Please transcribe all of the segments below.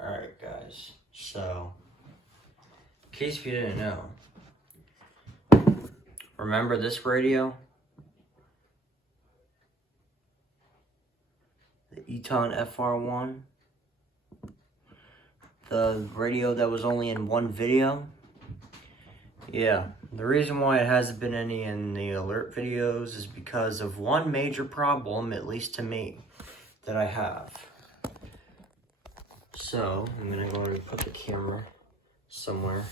Alright guys, so, in case you didn't know, remember this radio? The Eton FR1? The radio that was only in one video? Yeah, the reason why it hasn't been any in the alert videos is because of one major problem, at least to me, that I have. So, I'm going to go and put the camera somewhere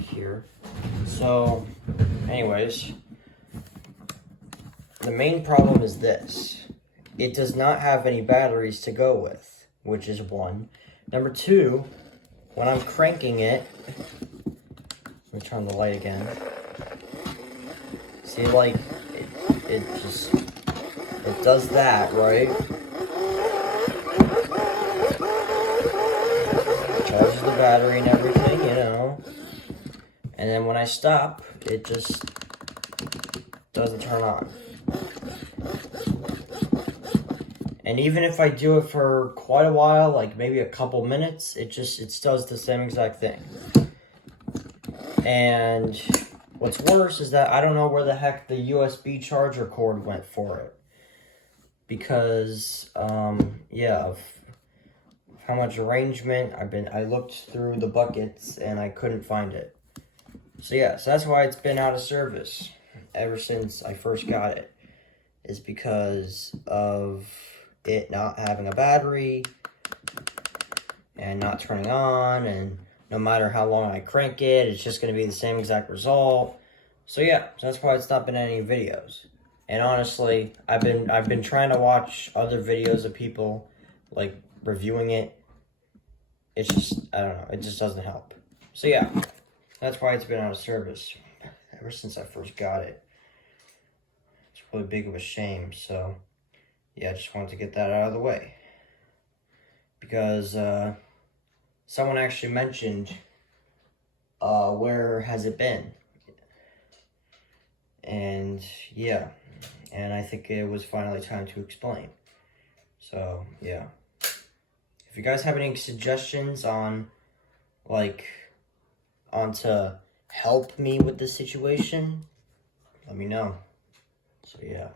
here. So, anyways, the main problem is this. It does not have any batteries to go with, which is one. Number two, when I'm cranking it, let me turn the light again. See, like, it does that, right? Charges the battery and everything, you know. And then when I stop, it just doesn't turn on. And even if I do it for quite a while, like maybe a couple minutes, it does the same exact thing. And what's worse is that I don't know where the heck the USB charger cord went for it. Because, yeah, of how much arrangement I looked through the buckets and I couldn't find it. So yeah, so that's why it's been out of service ever since I first got it. Is because of it not having a battery and not turning on, and no matter how long I crank it, it's just going to be the same exact result. So yeah, so that's why it's not been any videos. And honestly, I've been trying to watch other videos of people like reviewing it. It's just, I don't know, it just doesn't help. So yeah, that's why it's been out of service ever since I first got it. It's really big of a shame. So yeah, I just wanted to get that out of the way. Because someone actually mentioned, where has it been? And yeah, and I think it was finally time to explain. So yeah, if you guys have any suggestions on to help me with this situation, let me know. So yeah.